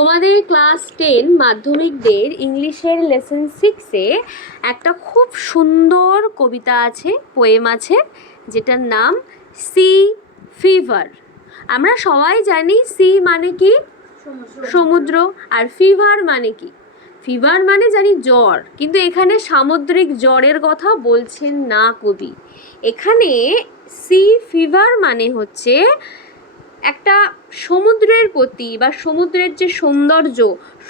তোমাদের ক্লাস 10 মাধ্যমিকদের ইংলিশের লেসন 6-এ একটা খুব সুন্দর কবিতা আছে, পোয়েম আছে, যেটার নাম সি ফিভার। আমরা সবাই জানি সি মানে কি? সমুদ্র। আর ফিভার মানে কি? ফিভার মানে জানি জ্বর, কিন্তু এখানে সামুদ্রিক জ্বরের কথা বলছেন না কবি। এখানে সি ফিভার মানে হচ্ছে একটা সমুদ্রের প্রতি বা সমুদ্রের যে সৌন্দর্য,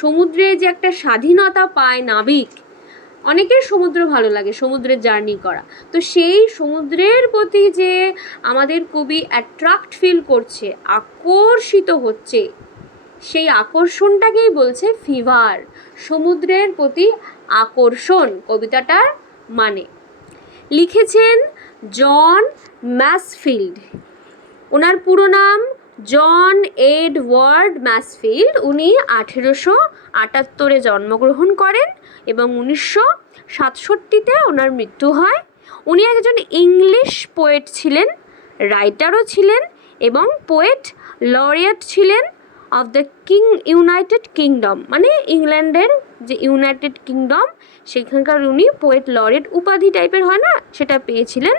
সমুদ্রে যে একটা স্বাধীনতা পায় নাবিক, অনেকের সমুদ্র ভালো লাগে, সমুদ্রের জার্নি করা, তো সেই সমুদ্রের প্রতি যে আমাদের কবি অ্যাট্রাক্ট ফিল করছে, আকর্ষিত হচ্ছে, সেই আকর্ষণটাকেই বলছে ফিভার, সমুদ্রের প্রতি আকর্ষণ কবিতাটার মানে। লিখেছেন জন ম্যাসফিল্ড। ওনার পুরো নাম জন এডওয়ার্ড ম্যাসফিল্ড। উনি 1878-এ জন্মগ্রহণ করেন এবং 1967-তে ওনার মৃত্যু হয়। উনি একজন ইংলিশ পোয়েট ছিলেন, রাইটারও ছিলেন এবং পোয়েট লরিয়েট ছিলেন অফ দ্য ইউনাইটেড কিংডম, মানে ইংল্যান্ডের যে ইউনাইটেড কিংডম, সেখানকার উনি পোয়েট লরিয়েট উপাধি টাইপের হয় না, সেটা পেয়েছিলেন।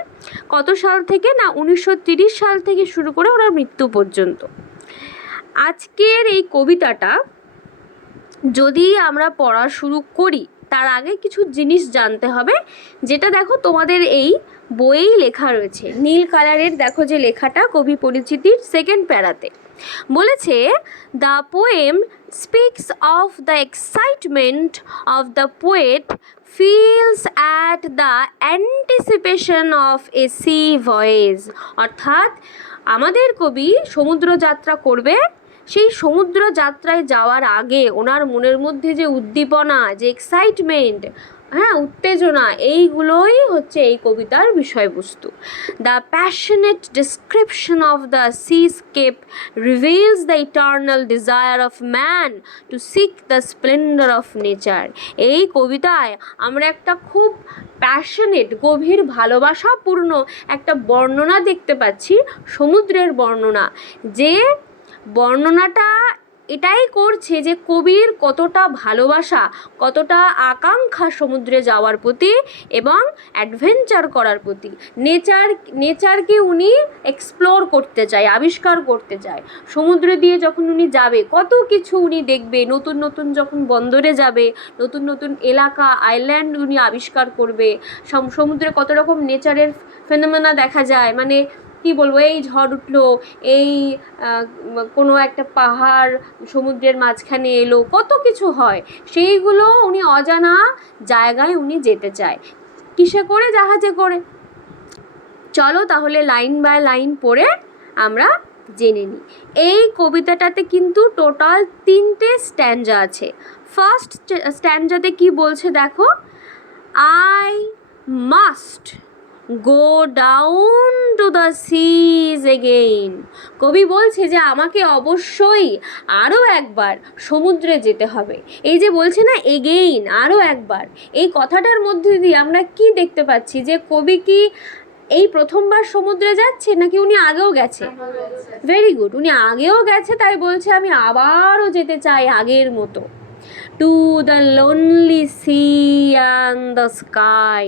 কত সাল থেকে না 1930 সাল থেকে শুরু করে ওনার মৃত্যু পর্যন্ত। আজকের এই কবিতাটা যদি আমরা পড়া শুরু করি, তার আগে কিছু জিনিস জানতে হবে, যেটা দেখো তোমাদের এই বইয়েই লেখা রয়েছে, নীল কালারের দেখো যে লেখাটা কবি পরিচিতির সেকেন্ড প্যারাতে বলেছে, the poem speaks of the excitement of the poet feels at the anticipation of a sea voyage। অর্থাৎ আমাদের কবি সমুদ্র যাত্রা করবে, সেই সমুদ্র যাত্রায় যাওয়ার আগে ওনার মনের মধ্যে যে উদ্দীপনা, যে এক্সাইটমেন্ট, উত্তেজনা, এইগুলোই হচ্ছে এই কবিতার বিষয়বস্তু। The passionate description of the seascape reveals the eternal desire of man to seek the splendour of nature. এই কবিতায় আমরা একটা খুব প্যাশনেট, গভীর ভালোবাসাপূর্ণ একটা বর্ণনা দেখতে পাচ্ছি, সমুদ্রের বর্ণনা, যে বর্ণনাটা এটাই করছে যে কবির কতটা ভালোবাসা, কতটা আকাঙ্ক্ষা সমুদ্রে যাওয়ার প্রতি এবং অ্যাডভেঞ্চার করার প্রতি। নেচারকে উনি এক্সপ্লোর করতে চায়, আবিষ্কার করতে চায়। সমুদ্র দিয়ে যখন উনি যাবে, কত কিছু উনি দেখবে, নতুন নতুন যখন বন্দরে যাবে, নতুন নতুন এলাকা, আইল্যান্ড উনি আবিষ্কার করবে। সমুদ্রে কত রকম নেচারের ফেনোমেনা দেখা যায়, মানে কি বলবো, এই ঝড় উঠলো, এই কোনো একটা পাহাড় সমুদ্রের মাঝখানে এলো, কত কিছু হয়, সেইগুলো উনি অজানা জায়গায় উনি যেতে চায়। কিসে করে? জাহাজে করে। চলো তাহলে লাইন বাই লাইন পড়ে আমরা জেনে নিই। এই কবিতাটাতে কিন্তু টোটাল 3টে স্ট্যাঞ্জা আছে। ফার্স্ট স্ট্যাঞ্জাতে কি বলছে দেখো, I must go down to the seize again. কবি বলছে যে আমাকে অবশ্যই আরও একবার সমুদ্রে যেতে হবে। এই যে বলছে না এগেইন, আরও একবার, এই কথাটার মধ্যে দিয়ে আমরা কি দেখতে পাচ্ছি, যে কবি কি এই প্রথমবার সমুদ্রে যাচ্ছে নাকি উনি আগেও গেছে? ভেরি গুড, উনি আগেও গেছে, তাই বলছে আমি আবারও যেতে চাই আগের মতো। To the lonely sea and the sky.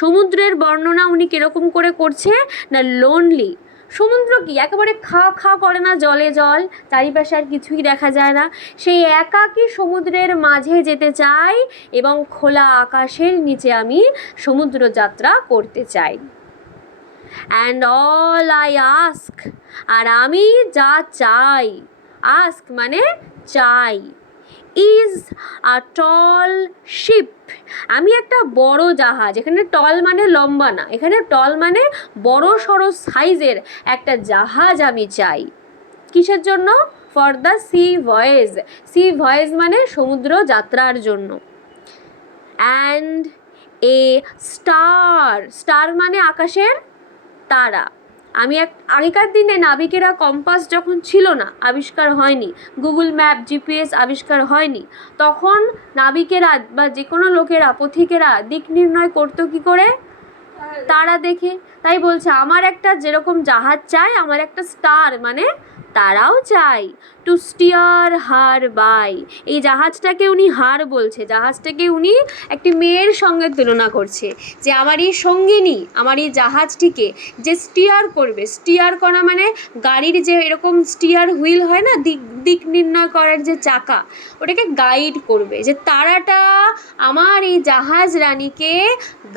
সমুদ্রের বর্ণনা উনি কীরকম করে করছে না, লোনলি। সমুদ্র কি একেবারে খা করে না, জলে জল, চারিপাশে আর কিছুই দেখা যায় না, সেই একাকী সমুদ্রের মাঝে যেতে চাই এবং খোলা আকাশের নিচে আমি সমুদ্র যাত্রা করতে চাই। অ্যান্ড অল আই আস্ক, আর আমি যা চাই, আস্ক মানে চাই, ইজ আ টল শিপ, আমি একটা বড় জাহাজ, এখানে টল মানে লম্বা না, এখানে টল মানে বড় সড়ো সাইজের একটা জাহাজ আমি চাই। কিসের জন্য? For the C voice. C voice মানে সমুদ্র যাত্রার জন্য। অ্যান্ড এ স্টার, স্টার মানে আকাশের তারা। আগেকার দিনে নাবিকেরা কম্পাস যখন ছিল না, আবিষ্কার হয়নি, গুগল ম্যাপ, জিপিএস আবিষ্কার হয়নি, তখন নাবিকেরা বা যে কোনো লোকেরা, পথিকেরা দিক নির্ণয় করতো কী করে? তারা দেখে। তাই বলছে আমার একটা যেরকম জাহাজ চাই, আমার একটা স্টার মানে তারাও চাই, টু স্টিয়ার হার বাই। এই জাহাজটাকে উনি হার বলছে, জাহাজটাকে উনি একটি মেয়ের সঙ্গে তুলনা করছে, যে আমার এই সঙ্গিনী, আমার এই জাহাজটিকে যে স্টিয়ার করবে, স্টিয়ার করা মানে গাড়ির যে এরকম স্টিয়ার হুইল হয় না, দিক দিক নির্ণয় করার যে চাকা, ওটাকে গাইড করবে, যে তারাটা আমার এই জাহাজ রানীকে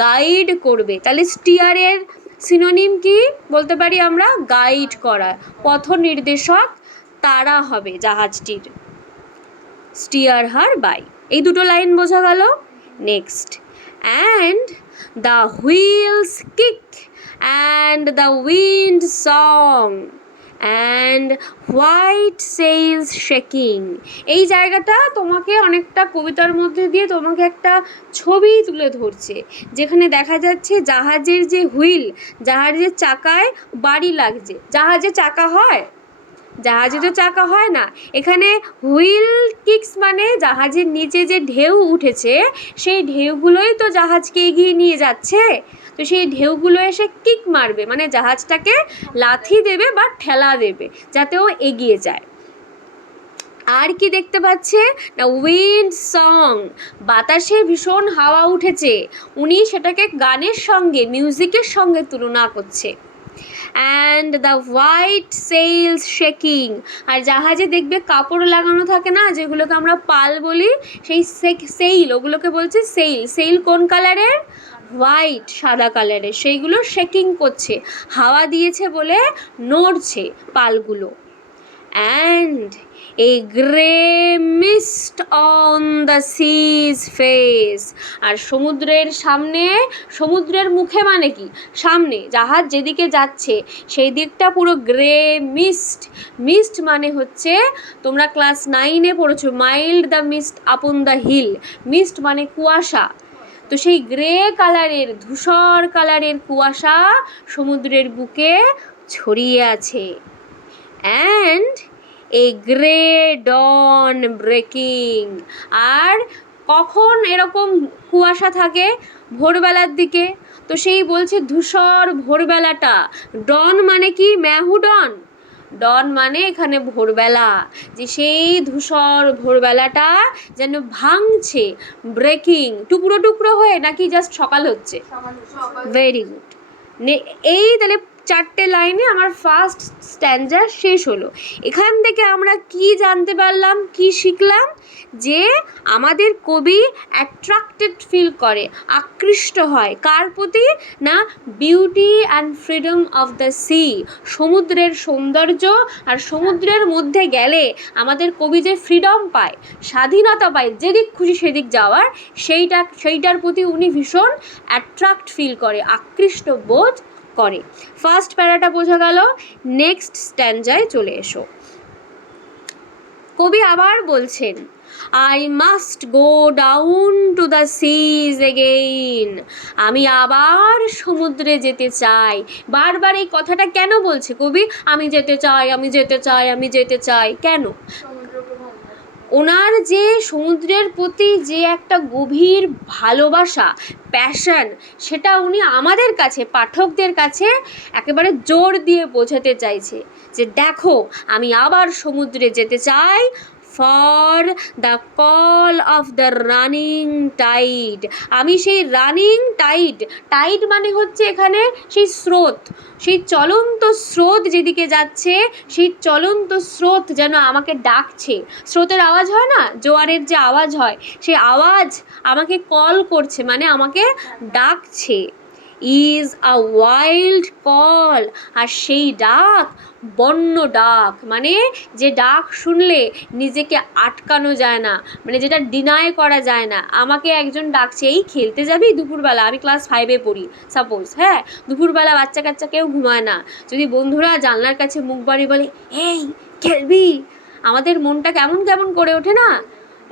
গাইড করবে। তাহলে স্টিয়ারের সিনোনিম কি বলতে পারি আমরা? গাইড করা, পথ নির্দেশক তারা হবে জাহাজটির, স্টিয়ার হার বাই। এই দুটো লাইন বোঝা গেল। Next, and the wheels kick and the wind song and white sails shaking. এই জায়গাটা তোমাকে অনেকটা কবিতার মধ্যে দিয়ে তোমাকে একটা ছবি তুলে ধরছে, যেখানে দেখা যাচ্ছে জাহাজের যে হুইল, জাহাজের চাকায় বাড়ি লাগছে। জাহাজে চাকা হয়? জাহাজে তো চাকা হয় না। এখানে হুইল কিক্স মানে জাহাজের নিচে যে ঢেউ উঠেছে, সেই ঢেউগুলোই তো জাহাজকে এগিয়ে নিয়ে যাচ্ছে। তো সেই ঢেউগুলো এসে কিক মারবে, মানে জাহাজটাকে লাথি দেবে বা ঠেলা দেবে যাতে ও এগিয়ে যায়। আর কি দেখতে পাচ্ছে না, উইন্ড সং, বাতাসে ভীষণ হাওয়া উঠেছে, উনি সেটাকে গানের সঙ্গে, মিউজিকের সঙ্গে তুলনা করছে। And the white sails shaking, আর জাহাজে দেখবে কাপড় লাগানো থাকে না, যেগুলোকে আমরা পাল বলি, সেই সেইল, ওগুলোকে বলছে সেইল। সেইল কোন কালারের? হোয়াইট, সাদা কালারের। সেইগুলো শেকিং করছে, হাওয়া দিয়েছে বলে নড়ছে পালগুলো। And a grey mist on the sea's face, আর সমুদ্রের সামনে, সমুদ্রের মুখে মানে কি, সামনে জাহাজ যেদিকে যাচ্ছে সেই দিকটা পুরো গ্রে মিস্ট। মিস্ট মানে হচ্ছে, তোমরা ক্লাস 9-এ পড়েছো, mild the mist upon the hill. Mist মানে কুয়াশা। তো সেই গ্রে কালারের, ধূসর কালারের কুয়াশা সমুদ্রের বুকে ছড়িয়ে আছে। And a grey dawn breaking, আর কখন এরকম কুয়াশা থাকে? ভোরবেলার দিকে। তো সেই বলছে ধূসর ভোরবেলাটা। ডন মানে কি? ম্যাহু ডন। ডন মানে এখানে ভোরবেলা, যে সেই ধূসর ভোরবেলাটা যেন ভাঙছে, ব্রেকিং, টুকরো টুকরো হয়ে, নাকি জাস্ট সকাল হচ্ছে? Very good. এই তাহলে 4টে লাইনে আমার ফার্স্ট স্ট্যান্জা শেষ হলো। এখান থেকে আমরা কি জানতে পারলাম, কি শিখলাম? যে আমাদের কবি অ্যাট্রাক্টেড ফিল করে, আকৃষ্ট হয় কার প্রতি? না, beauty and freedom of the sea, সমুদ্রের সৌন্দর্য আর সমুদ্রের মধ্যে গেলে আমাদের কবি যে ফ্রিডম পায়, স্বাধীনতা পায়, যেদিক খুশি সেদিক যাওয়ার, সেইটার প্রতি উনি ভীষণ অ্যাট্রাক্ট ফিল করে, আকৃষ্ট বোধ করে। ফার্স্ট প্যারাটা বোঝা গেল। নেক্সট স্ট্যান্জায় চলে এসো। কবি আবার বলছেন, I must go down to the seize again, আমি আবার সমুদ্রে যেতে চাই। বারবার এই কথাটা কেন বলছে কবি? আমি যেতে চাই, আমি যেতে চাই, আমি যেতে চাই। কেন? ওনার যে সমুদ্রের প্রতি যে একটা গভীর ভালোবাসা, প্যাশন, সেটা উনি আমাদের কাছে, পাঠকদের কাছে একেবারে জোর দিয়ে বোঝাতে চাইছে, যে দেখো আমি আবার সমুদ্রে যেতে চাই, for the call of the running tide, আমি সেই রানিং টাইড, টাইড মানে হচ্ছে এখানে সেই স্রোত, সেই চলন্ত স্রোত যেদিকে যাচ্ছে, সেই চলন্ত স্রোত যেন আমাকে ডাকছে। স্রোতের আওয়াজ হয় না, জোয়ারের যে আওয়াজ হয়, সেই আওয়াজ আমাকে কল করছে, মানে আমাকে ডাকছে। ইজ আ ওয়াইল্ড কল, আর সেই ডাক বন্য ডাক, মানে যে ডাক শুনলে নিজেকে আটকানো যায় না, মানে যেটা ডিনাই করা যায় না। আমাকে একজন ডাকছে, এই খেলতে যাবি দুপুরবেলা, আমি ক্লাস 5-এ পড়ি সাপোজ, হ্যাঁ, দুপুরবেলা বাচ্চা কাচ্চা কেউ ঘুমায় না, যদি বন্ধুরা জানলার কাছে মুখ বাড়িয়ে বলে এই খেলবি, আমাদের মনটা কেমন কেমন করে ওঠে না?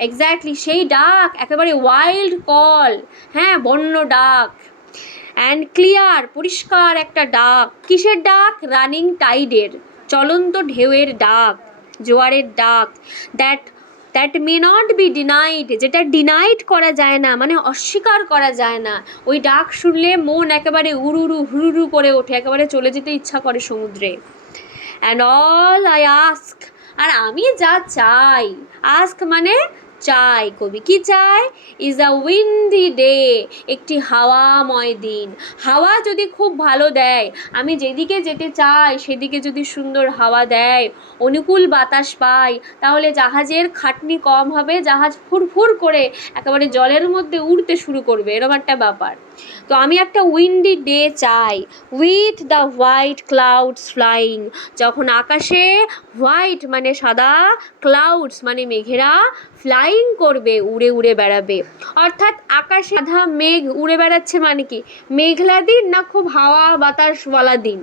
এক্স্যাক্টলি সেই ডাক, একেবারে ওয়াইল্ড কল, হ্যাঁ, বন্য ডাক। অ্যান্ড ক্লিয়ার, পরিষ্কার একটা ডাক। কিসের ডাক? রানিং টাইডের, চলন্ত ঢেউয়ের ডাক, জোয়ারের ডাক। That may not be denied, যেটা ডিনাইড করা যায় না, মানে অস্বীকার করা যায় না। ওই ডাক শুনলে মন একেবারে উড়ুরু হুড়ুরু করে ওঠে, একেবারে চলে যেতে ইচ্ছা করে সমুদ্রে। অ্যান্ড অল আই আস্ক, আর আমি যা চাই, আস্ক মানে চাই, কবি কি চায়, ইজ আ উইন্ডি ডে, একটি হাওয়াময় দিন। হাওয়া যদি খুব ভালো দেয়, আমি যেদিকে যেতে চাই সেদিকে যদি সুন্দর হাওয়া দেয়, অনুকূল বাতাস পাই, তাহলে জাহাজের খাটনি কম হবে, জাহাজ ফুরফুর করে একেবারে জলের মধ্যে উড়তে শুরু করবে, এরকম একটা ব্যাপার। তো আমি একটা উইন্ডি ডে চাই, with the white clouds flying, যখন আকাশে হোয়াইট মানে সাদা, ক্লাউডস মানে মেঘেরা ফ্লাইং করবে, উড়ে উড়ে বেড়াবে। অর্থাৎ আকাশে সাদা মেঘ উড়ে বেড়াচ্ছে মানে কি, মেঘলা দিন না খুব হাওয়া বাতাসওয়ালা দিন?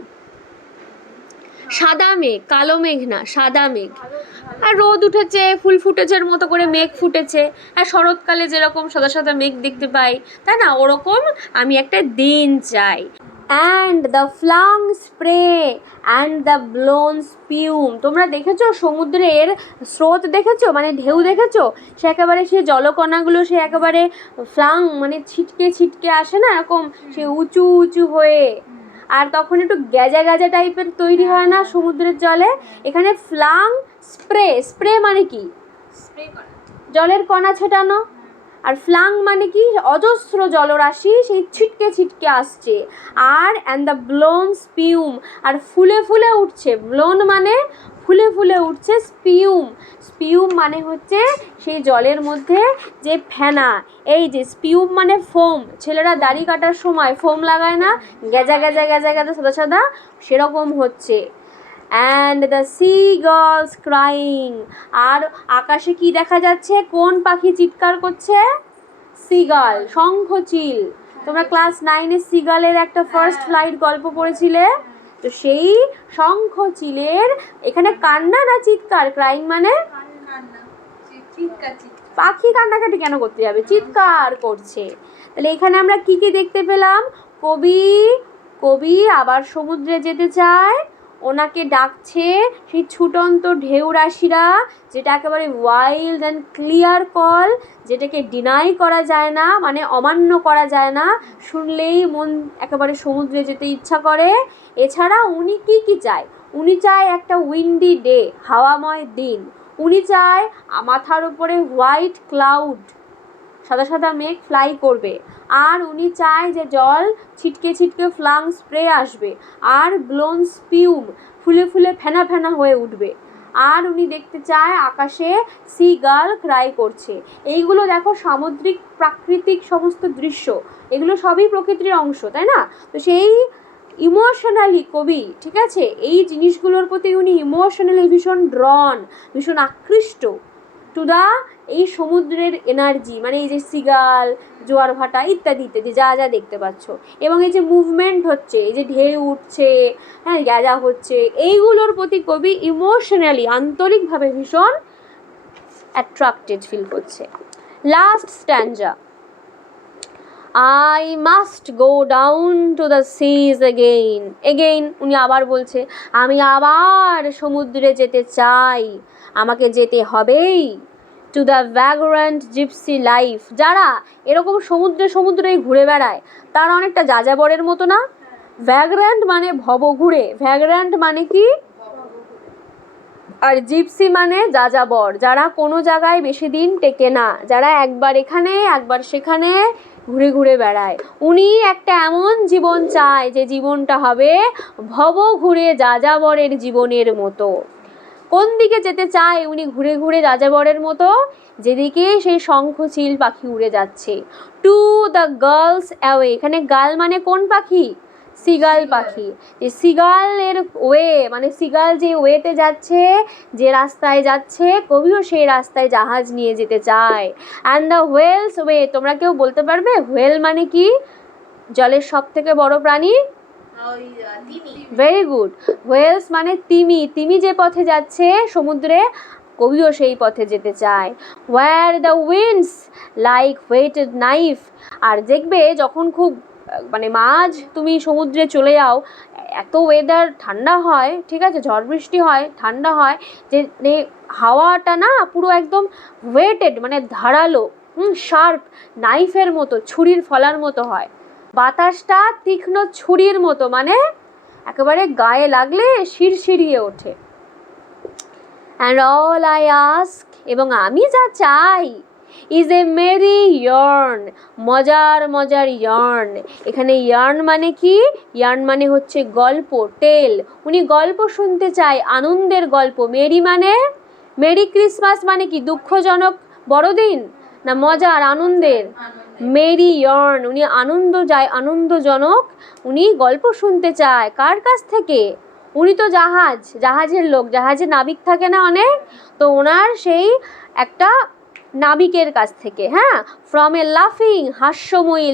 সাদা মেঘ, কালো মেঘ না, সাদা মেঘ। আর রোদ উঠেছে, ফুল ফুটেছের মতো করে মেঘ ফুটেছে, আর শরৎকালে যেরকম সাদা সাদা মেঘ দেখতে পাই, তাই না, ওরকম আমি একটা দিন চাই। And the flung spray and the blown spume, তোমরা দেখেছো সমুদ্রের স্রোত দেখেছো, মানে ঢেউ দেখেছো, সে একেবারে সে জলকণাগুলো সে একেবারে ফ্লাং মানে ছিটকে ছিটকে আসে না, এরকম সে উঁচু উঁচু হয়ে, আর তখন একটু গ্যাজা গ্যাজা টাইপের তৈরি হয় না সমুদ্রের জলে। এখানে ফ্লাং স্প্রে, স্প্রে মানে কি, জলের কণা ছেটানো, আর ফ্লাং মানে কি অজস্র জলরাশি সেই ছিটকে ছিটকে আসছে। আর অ্যান্ড দ্য ব্লোন স্পিউম, আর ফুলে ফুলে উঠছে, ব্লোন মানে ফুলে ফুলে উঠছে, স্পিউম, স্পিউম মানে হচ্ছে সেই জলের মধ্যে যে ফেনা, এই যে স্পিউম মানে ফোম, ছেলেরা দাড়ি কাটার সময় ফোম লাগায় না, গেজা গেজা গেজা গেজা সাদা সাদা, সেরকম হচ্ছে। And the seagulls crying, আর আকাশে কি দেখা যাচ্ছে, কোন পাখি চিৎকার করছে, সিগাল, শঙ্খচিল। তোমরা ক্লাস 9-এ সিগালের একটা ফার্স্ট ফ্লাইট গল্প পড়েছিলে, তো সেই শঙ্খচিলের এখানে কান্না না চিৎকার, ক্রাইং মানে পাখি কান্নাকাটি কেন করতে যাবে, চিৎকার করছে। তাহলে এখানে আমরা কি কি দেখতে পেলাম, কবি আবার সমুদ্রে যেতে চায়, ওনাকে ডাকছে সেই ছুটন্ত ঢেউ রাশিরা, যেটা একেবারে ওয়াইল্ড অ্যান্ড ক্লিয়ার কল, যেটাকে ডিনাই করা যায় না, মানে অমান্য করা যায় না, শুনলেই মন একেবারে সমুদ্রে যেতে ইচ্ছা করে। এছাড়া উনি কি চায়, উনি চায় একটা উইন্ডি ডে, হাওয়াময় দিন, উনি চায় মাথার উপরে হোয়াইট ক্লাউড, সাদা সাদা মেঘ ফ্লাই করবে, আর উনি চায় যে জল ছিটকে ছিটকে ফ্লাং স্প্রে আসবে, আর ব্লোন স্পিউম ফুলে ফুলে ফেনা ফেনা হয়ে উঠবে, আর উনি দেখতে চায় আকাশে সি গার্ল ক্রাই করছে। এইগুলো দেখো সামুদ্রিক প্রাকৃতিক সমস্ত দৃশ্য, এগুলো সবই প্রকৃতির অংশ, তাই না? তো সেই ইমোশনালি কবি, ঠিক আছে, এই জিনিসগুলোর প্রতি উনি ইমোশনালি ভীষণ ড্রন, ভীষণ আকৃষ্ট টু দা এই সমুদ্রের এনার্জি, মানে এই যে সিগাল, জোয়ার ভাটা ইত্যাদি ইত্যাদি যা যা দেখতে পাচ্ছ, এবং এই যে মুভমেন্ট হচ্ছে, এই যে ঢেউ উঠছে, হ্যাঁ গ্যাজা হচ্ছে, এইগুলোর প্রতি কবি ইমোশনালি আন্তরিকভাবে ভীষণ অ্যাট্রাক্টেড ফিল করছে। Last stanza, I must go down to the seas again. Again উনি আবার বলছে, আমি আবার সমুদ্রে যেতে চাই, আমাকে যেতে হবেই। টু দ্য ভ্যাগ্রান্ট জিপসি লাইফ, যারা এরকম সমুদ্রেই ঘুরে বেড়ায় তারা অনেকটা যাযাবরের মতো না? ভ্যাগ্রান্ট মানে ভবঘুরে, ভ্যাগ্রান্ট মানে কি, আর জিপসি মানে যাযাবর, যারা কোনো জায়গায় বেশি দিন টেকে না, যারা একবার এখানে একবার সেখানে ঘুরে ঘুরে বেড়ায়। উনি একটা এমন জীবন চায় যে জীবনটা হবে ভবঘুরে যাযাবরের জীবনের মতো। কোন দিকে যেতে চায় উনি ঘুরে ঘুরে যাযাবরের মতো, যেদিকে সেই শঙ্খচিল পাখি উড়ে যাচ্ছে। টু দ্য গার্লস অ্যাওয়ে, এখানে গার্ল মানে কোন পাখি, সিগাল পাখি। যে সিগালের ওয়ে মানে সিগাল যে ওয়েতে যাচ্ছে, যে রাস্তায় যাচ্ছে, কবিও সেই রাস্তায় জাহাজ নিয়ে যেতে চায়। অ্যান্ড দ্য হোয়েলস ওয়ে, তোমরা কেউ বলতে পারবে হোয়েল মানে কি, জলের সব থেকে বড় প্রাণী? ভেরি গুড, হোয়েলস মানে তিমি, তিমি যে পথে যাচ্ছে সমুদ্রে, কবিও সেই পথে যেতে চায়। Where the wind's like whetted knife, আর দেখবে যখন খুব মানে মাঝ তুমি সমুদ্রে চলে যাও, এত ওয়েদার ঠান্ডা হয়, ঠিক আছে, ঝড় বৃষ্টি হয়, ঠান্ডা হয়, যে মানে হাওয়াটা না পুরো একদম ওয়েটেড, মানে ধারালো, শার্প, নাইফের মতো, ছুরির ফলার মতো হয়। বাতাসটা তীক্ষ্ণ ছুরির মতো, মানে একেবারে গায়ে লাগলে শিরশিরিয়ে ওঠে। অ্যান্ড অল আই আস্ক, এবং আমি যা চাই, ইজ এ মেরি ইয়ার্ন, মজার মজার ইয়ার্ন। এখানে ইয়ার্ন মানে কি? ইয়ার্ন মানে হচ্ছে গল্প, টেল। উনি গল্প শুনতে চায়, আনন্দের গল্প। মেরি মানে, মেরি ক্রিসমাস মানে কি? দুঃখজনক বড়দিন, না মজার আনন্দের? মেরি ইয়ার্ন, উনি আনন্দজনক উনি গল্প শুনতে চায়। কার কাছ থেকে? উনি তো জাহাজের লোক, জাহাজে নাবিক থাকে না অনেক, তো ওনার সেই একটা নাবিকের কাছ থেকে। হ্যাঁ, ফ্রম এ লাফিং,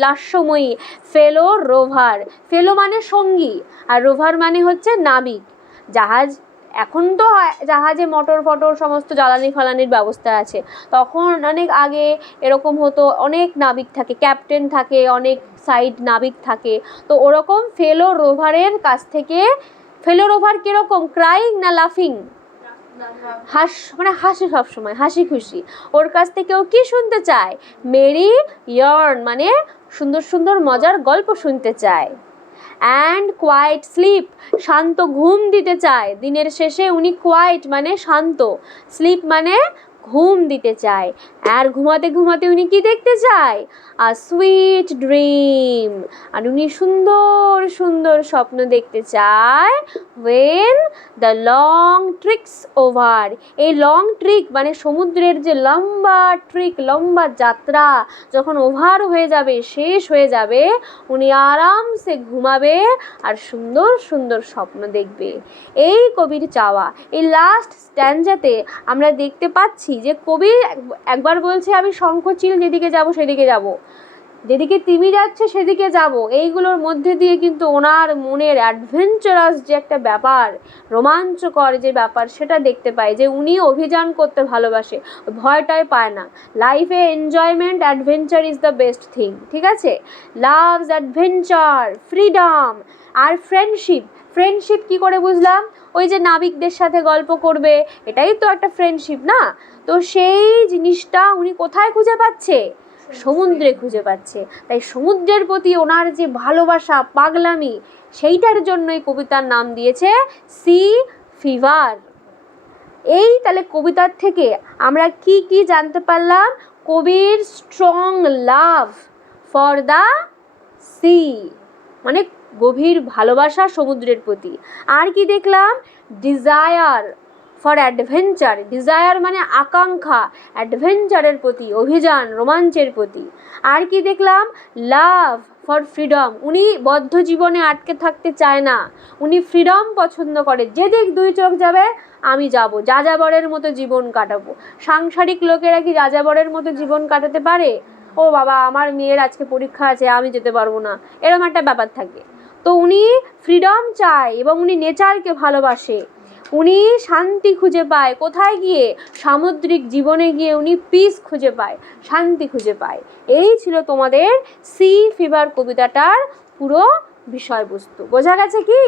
লাস্যময়ী ফেলো রোভার। ফেলো মানে সঙ্গী, আর রোভার মানে হচ্ছে নাবিক। জাহাজ, এখন তো জাহাজে মোটর ফটর সমস্ত জ্বালানি ফালানির ব্যবস্থা আছে, তখন অনেক আগে এরকম হতো, অনেক নাবিক থাকে, ক্যাপ্টেন থাকে, অনেক সাইড নাবিক থাকে। তো ওরকম ফেলো রোভারের কাছ থেকে। ফেলো রোভার কীরকম? ক্রাইং না লাফিং? মানে হাসি, সবসময় হাসি খুশি। ওর কাছ থেকে ও কি শুনতে চায়? মেরি ইয়ার্ন মানে সুন্দর সুন্দর মজার গল্প শুনতে চায়। অ্যান্ড কোয়াইট স্লিপ, শান্ত ঘুম দিতে চায়। দিনের শেষে উনি কোয়াইট মানে শান্ত, স্লিপ মানে ঘুম দিতে চায়। আর ঘুমাতে ঘুমাতে উনি কি দেখতে চায়? আ সুইট ড্রিম, আর উনি সুন্দর সুন্দর স্বপ্ন দেখতে চায়। When the long tricks over, এই লং ট্রিক মানে সমুদ্রের যে লম্বা ট্রিক, লম্বা যাত্রা যখন ওভার হয়ে যাবে, শেষ হয়ে যাবে, উনি আরামসে ঘুমাবে আর সুন্দর সুন্দর স্বপ্ন দেখবে। এই কবির চাওয়া। এই লাস্ট স্ট্যান্জাতে আমরা দেখতে পাচ্ছি যে কবি একবার বলছে আমি শঙ্খচিল যেদিকে যাব সেদিকে যাব, যেদিকে তিমি যাচ্ছে সেদিকে যাব। এইগুলোর মধ্যে দিয়ে কিন্তু ওনার মনের অ্যাডভেঞ্চারাস যে একটা ব্যাপার, রোমাঞ্চকর যে ব্যাপার, সেটা দেখতে পাই, যে উনি অভিযান করতে ভালোবাসে, ভয়টাই পায় না। লাইফে enjoyment, adventure is the best thing, ঠিক আছে? লাভস, অ্যাডভেঞ্চার, ফ্রিডম আর ফ্রেন্ডশিপ। ফ্রেন্ডশিপ কি করে বুঝলাম? ওই যে নাবিকদের সাথে গল্প করবে, এটাই তো একটা ফ্রেন্ডশিপ না? তো সেই জিনিসটা উনি কোথায় খুঁজে পাচ্ছে? সমুদ্রে খুঁজে পাচ্ছে। তাই সমুদ্রের প্রতি ওনার যে ভালোবাসা, পাগলামি, সেইটার জন্যই কবিতার নাম দিয়েছে সি ফিভার। এই তাহলে কবিতার থেকে আমরা কি কি জানতে পারলাম? কবির strong love for the sea, মানে গভীর ভালোবাসা সমুদ্রের প্রতি। আর কি দেখলাম? ডিজায়ার ফর অ্যাডভেঞ্চার, ডিজায়ার মানে আকাঙ্ক্ষা, অ্যাডভেঞ্চারের প্রতি, অভিযান, রোমাঞ্চের প্রতি। আর কি দেখলাম? লাভ ফর ফ্রিডম, উনি বদ্ধ জীবনে আটকে থাকতে চায় না, উনি ফ্রিডম পছন্দ করে। যেদিক দুই চোখ যাবে আমি যাব, যাযাবরের মতো জীবন কাটাবো। সাংসারিক লোকেরা কি যাযাবরের মতো জীবন কাটাতে পারে? ও বাবা, আমার মেয়ের আজকে পরীক্ষা আছে, আমি যেতে পারবো না, এরকম একটা ব্যাপার থাকে। তো উনি ফ্রিডম চায় এবং উনি নেচারকে ভালোবাসে। উনি শান্তি খুঁজে পায় কোথায় গিয়ে? সামুদ্রিক জীবনে গিয়ে উনি পিস খুঁজে পায়, শান্তি খুঁজে পায়। এই ছিল তোমাদের সি ফিভার কবিতাটার পুরো বিষয়বস্তু। বোঝা গেছে কি?